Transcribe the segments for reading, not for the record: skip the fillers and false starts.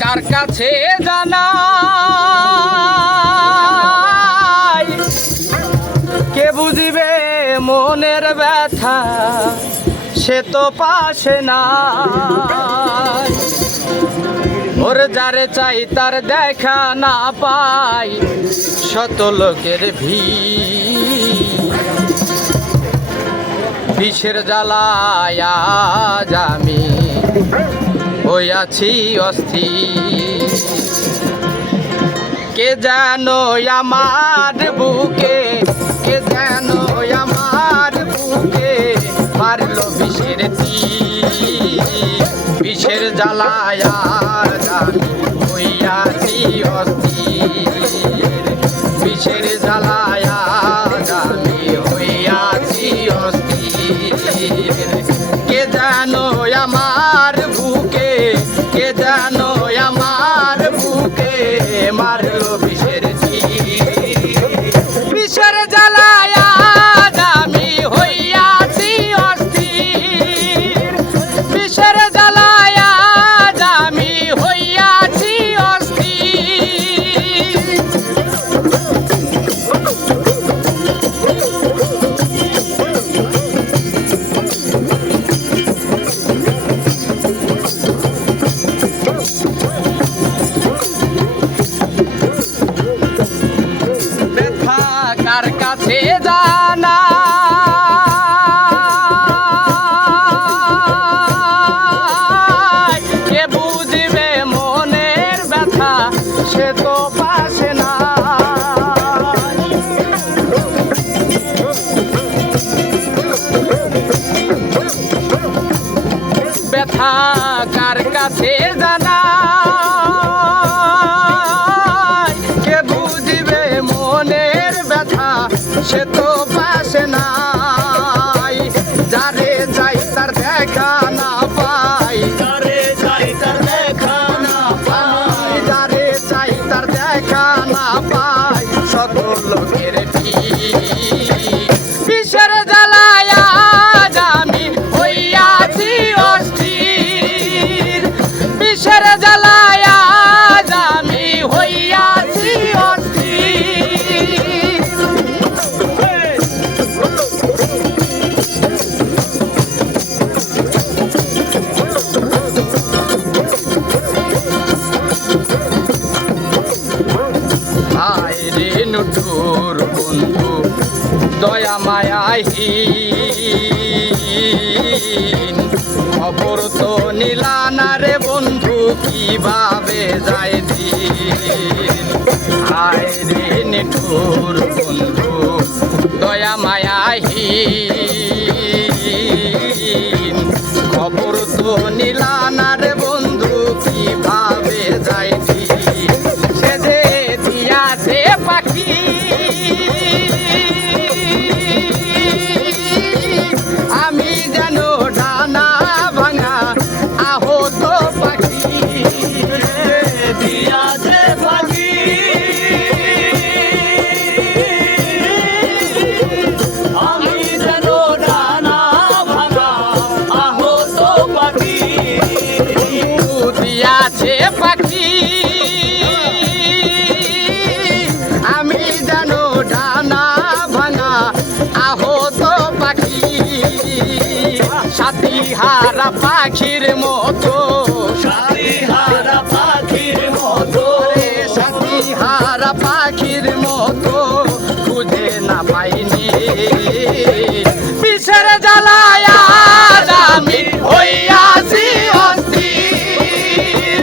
কার কাছে জানাই কে বুঝিবে মনের ব্যথা সে তো পাশে নাই ওর যারে চাই তার দেখা না পাই শত লোকের ভিড় বিষের জ্বালায় আজ আমি হইয়াছি অস্থির কে জানো আমার বুকে কে জানো আমার বুকে মারলো বিষের তীর বিষের জ্বালায় আজ আমি হইয়াছি অস্থির বিষের জ্বালায় আজ আমি হইয়াছি অস্থির কে জানো আমার বুকে কে জানো আমার বুকে মারলো বিষের তীর বিষের জ্বালায় আজ আমি হইয়াছি অস্থির বিষের জ্বালায় আজ আমি হইয়াছি অস্থির ব্যথা কার কাছে জানা কে বুঝবে মনের ব্যথা সে তো পাশে না ব্যথা কার কাছে জানা কে বুঝবে মনের ব্যথা সে তো পাশে নাই যারে যাই তার দেখা না পাই যারে যাই তার দেখা না পাই যারে যাই তার দেখা না পাই শত লোকের ভিড় বিষের জ্বালায় আজ আমি হইয়াছি অস্থির বিষের জ্বালায় আজ আমি হইয়াছি অস্থির আয় রে নুঠুর বন্ধু দয়া মায়াহীন খবর তো নিলানা রে বন্ধু কিভাবে যায় দিন আয় রে নিঠুর বন্ধু দয়া মায়াহীন খবর তো নিলানা রে বন্ধু কিভাবে যায় দিন সে যে দিয়াছে পাখি আমি যেন ডানা ভাঙা আহত পাখি দিয়াছে পাখি আমি যেন ডানা ভাঙা আহত পাখি দিয়াছে পাখি আমি যেন ডানা ভাঙা আহত পাখি সাথী হারা পাখির মতো সাথী হারা পাখির মতো সাথী হারা পাখির মতো খুঁজে না পাইনি বিষের জ্বালায় আজ আমি হইয়াছি অস্থির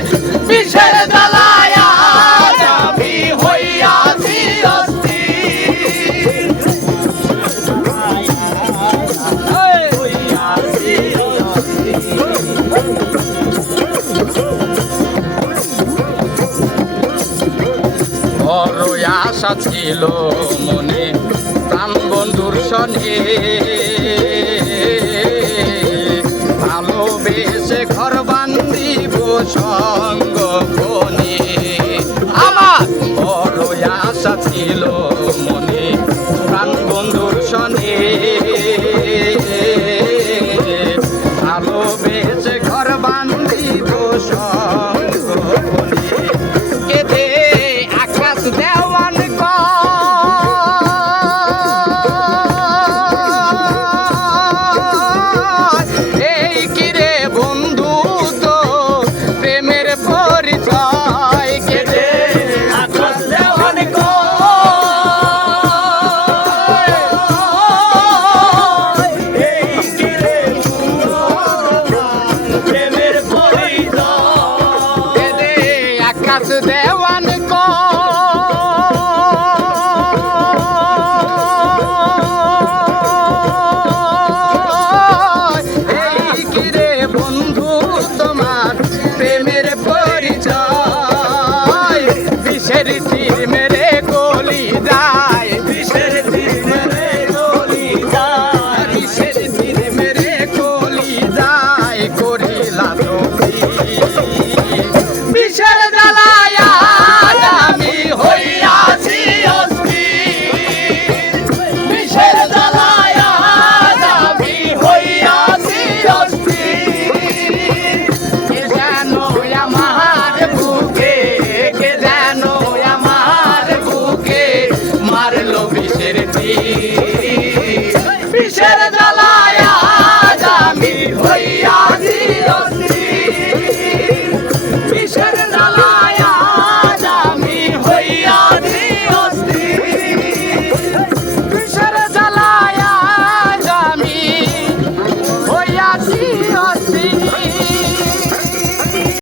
বিষের জ্বালায় আজ আমি হইয়াছি অস্থির বড় আশা ছিল মনে প্রাণ বন্ধুর সনে ভালোবেসে ঘর বান্ধিব সঙ্গ বনে আমার বড় আশা ছিল মনে প্রাণ বন্ধুর সনে ভালোবেসে ঘর বান্ধিব সঙ্গ কাছ দেওয়ান এই কিরে বন্ধু তোমার প্রেমের পরিচয় বিষের তীর মেরে গলি যায় বিষের তীর মেরে গলি যায় বিষের তীর মেরে গলি যায় করিলা তুমি বিষের জ্বালায় আজ আমি হইয়াছি অস্থির বিষের জ্বালায় আজ আমি হইয়াছি অস্থির কে যেন আমার বুকে কে যেন আমার বুকে মারলো বিষের তীর